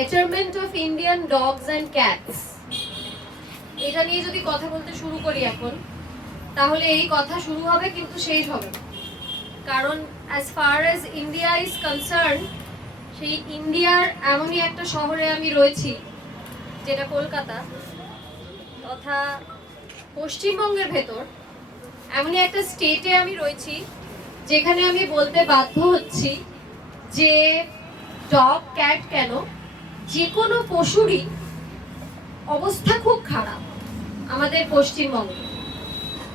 Betterment of Indian dogs and cats, এটা নিয়ে যদি কথা বলতে শুরু করি এখন, তাহলে এই কথা শুরু হবে কিন্তু শেষ হবে না। কারণ as far as India is concern, সেই ইন্ডিয়ার এমনই একটা শহরে আমি রয়েছি যেটা কলকাতা তথা পশ্চিমবঙ্গের ভেতর এমনই একটা স্টেটে আমি রয়েছি যেখানে আমি বলতে বাধ্য হচ্ছি যে ডগ ক্যাট কেন, যে কোনো পশুরই অবস্থা খুব খারাপ আমাদের পশ্চিমবঙ্গে।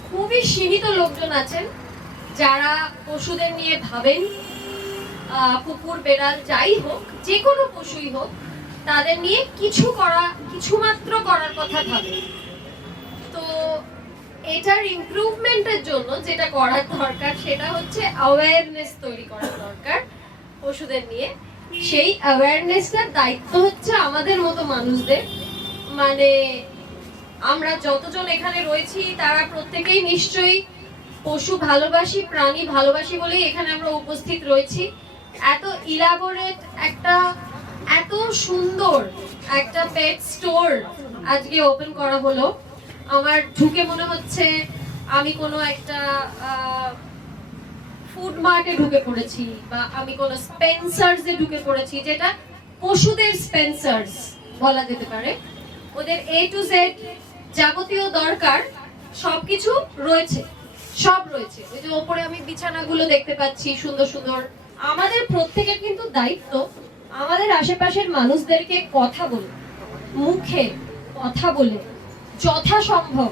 খুবই সীমিত লোকজন আছেন যারা পশুদের নিয়ে ভাবেন। কুকুর বেড়াল যাই হোক, যে কোনো পশুই হোক, তাদের নিয়ে কিছুমাত্র করার কথা ভাবে। তো এটার ইমপ্রুভমেন্টের জন্য যেটা করার দরকার সেটা হচ্ছে অ্যাওয়ারনেস তৈরি করার দরকার পশুদের নিয়ে। সেই অ্যাওয়ারনেসটার দায়িত্ব হচ্ছে আমাদের মতো মানুষদের। মানে আমরা যতজন এখানে রয়েছি তারা প্রত্যেকেই নিশ্চয়ই পশু ভালোবাসি, প্রাণী ভালোবাসি বলেই এখানে আমরা উপস্থিত রয়েছি। এত ইলাবোরেট একটা, এত সুন্দর একটা পেট স্টোর আজকে ওপেন করা হলো। আমার ঢুকে মনে হচ্ছে আমি কোনো একটা ফুড মার্টে ঢুকে পড়েছি বা আমি কোনো স্পেন্সার্সে ঢুকে পড়েছি, যেটা পশুদের স্পেন্সার্স বলা যেতে পারে। ওদের A to Z যাবতীয় দরকার সবকিছু রয়েছে, সব রয়েছে। ওই যে ওপরে আমি বিছানাগুলো দেখতে পাচ্ছি সুন্দর সুন্দর। আমাদের প্রত্যেকের কিন্তু দায়িত্ব আমাদের আশেপাশের মানুষদেরকে কথা বলে, মুখে কথা বলে যথাসম্ভব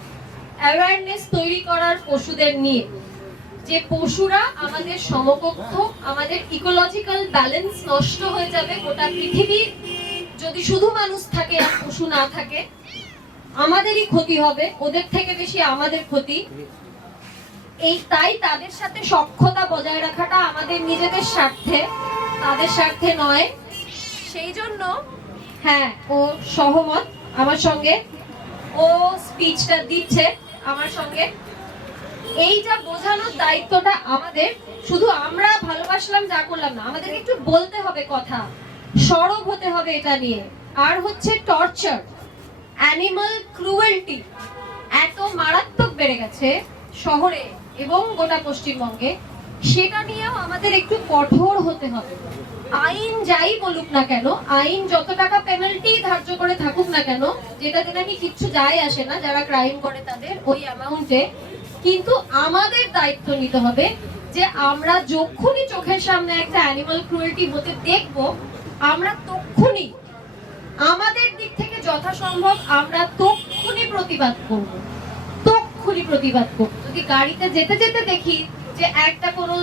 অ্যাওয়ারনেস তৈরি করার পশুদের নিয়ে, যে পশুরা আমাদের সমকক্ষ, আমাদের ইকোলজিক্যাল ব্যালেন্স নষ্ট হয়ে যাবে। গোটা পৃথিবীর যদি শুধু মানুষ থাকে আর পশু না থাকে, আমাদেরই ক্ষতি হবে, ওদের থেকে বেশি আমাদের ক্ষতি। তাই তাদের সাথে সখ্যতা বজায় রাখাটা আমাদের নিজেদের স্বার্থে, তাদের স্বার্থে নয়। সেই জন্য হ্যাঁ, ও সহমত আমার সঙ্গে, ও স্পিচটা দিচ্ছে আমার সঙ্গে। এইটা বোঝানোর দায়িত্বটা আমাদের। শুধু আমরা ভালোবাসলাম যা করলাম না, আমাদেরকে একটু বলতে হবে কথা, সরব হতে হবে এটা নিয়ে। আর হচ্ছে টর্চার, অ্যানিমাল ক্রুয়েলটি এত মারাত্মক বেড়ে গেছে শহরে এবং গোটা পশ্চিমবঙ্গে, সেটা নিয়েও আমাদের একটু কঠোর হতে হবে। আইন যাই বলুক না কেন, আইন যত টাকা পেনাল্টি ধার্য করে থাকুক না কেন, যেটাতে নাকি কিচ্ছু যায় আসে না যারা ক্রাইম করে তাদের ওই অ্যামাউন্টে, কিন্তু আমাদের দায়িত্ব নিতে হবে যে আমরা যখনই চোখের সামনে একটা অ্যানিমাল ক্রুয়েলটি হতে দেখব, আমরা তখনই আমাদের দিক থেকে যথাসম্ভব আমরা তখনই প্রতিবাদ করব। যদি গাড়িতে যেতে যেতে দেখি যে একটা কোনো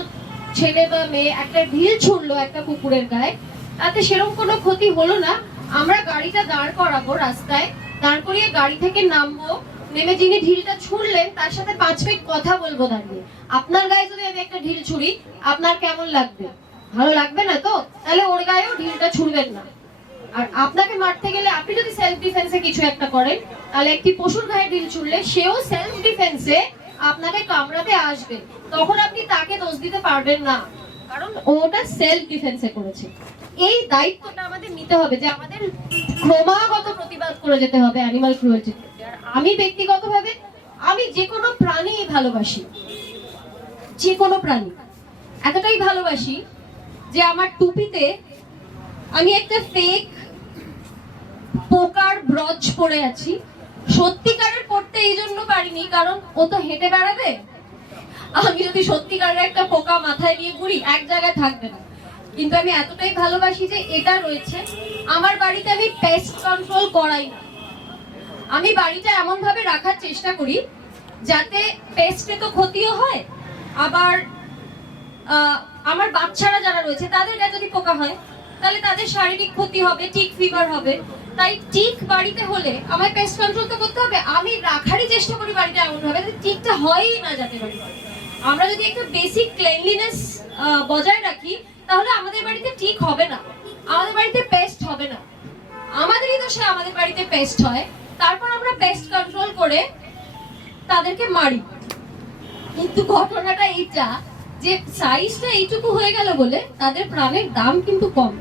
ছেলে বা মেয়ে একটা ঢিল ছুঁড়লো একটা কুকুরের গায়ে, তাতে সেরকম কোনো ক্ষতি হলো না, আমরা গাড়িটা দাঁড় করাবো, রাস্তায় দাঁড় করিয়ে গাড়ি থেকে নামবো, নেমে যিনি ঢিলটা ছুঁড়লেন তার সাথে 5 মিনিট কথা বলবো দাঁড়িয়ে। আপনার গায়ে যদি আমি একটা ঢিল ছুঁড়ি, আপনার কেমন লাগবে? ভালো লাগবে না তো? তাহলে ওর গায়েও ঢিলটা ছুঁড়বেন না। আর আপনাকে মারতে গেলে আপনি যদি সেলফ ডিফেন্সে কিছু একটা করেন, তাহলে একটি পশুর গায়ে ঢিল ছুঁড়লে সেও সেলফ ডিফেন্সে আপনাকে কামড়াতে আসবে, তখন আপনি তাকে দোষ দিতে পারবেন না, কারণ ওটা সেলফ ডিফেন্সে করেছে। এই দায়িত্বটা আমাদের নিতে হবে যে আমাদের ক্রমাগত প্রতিবাদ করে যেতে হবে অ্যানিমাল ক্রুয়েলটি। আর আমি ব্যক্তিগতভাবে আমি যে কোনো প্রাণী ভালোবাসি, যে কোনো প্রাণী এতটাই ভালোবাসি যে আমার টুপিতে আমি একটা ফেক পোকার ব্রজ পরে আছি। সত্যিকারের পড়তে এই জন্য পারিনি কারণ ও তো হেঁটে বেড়াবে, আমি যদি সত্যিকারের একটা পোকা মাথায় নিয়ে ঘুরি এক জায়গায় থাকবে না। কিন্তু আমি এতটাই ভালোবাসি যে এটা রয়েছে আমার বাড়িতে। আমি পেস্ট কন্ট্রোল করাই না, আমি বাড়িটা এমন ভাবে রাখার চেষ্টা করি যাতে পেস্টে তো ক্ষতিও হয়, আবার আমার বাচ্চারা যারা রয়েছে তাদের গায়ে যদি পোকা হয় তাহলে তাদের শারীরিক ক্ষতি হবে, টিক ফিভার হবে। তাই টিক বাড়িতে হলে আমার পেস্ট কন্ট্রোল তো করতে হবে। আমি রাখারই চেষ্টা করি বাড়িটা এমন ভাবে যে টিকটা হয়ই না যাতে বাড়িতে। আমরা যদি একটা বেসিক ক্লিনলিনেস বজায় রাখি তাহলে আমাদের বাড়িতে টিক হবে না, আমাদের বাড়িতে পেস্ট হবে না। আমাদেরই দোষে আমাদের বাড়িতে পেস্ট হয়, তারপর আমরা পেস্ট কন্ট্রোল করে তাদেরকে মারি। কিন্তু ঘটনাটা এইটা যে সাইজটা এইটুকু হয়ে গেল বলে তাদের প্রাণের দাম কিন্তু কম।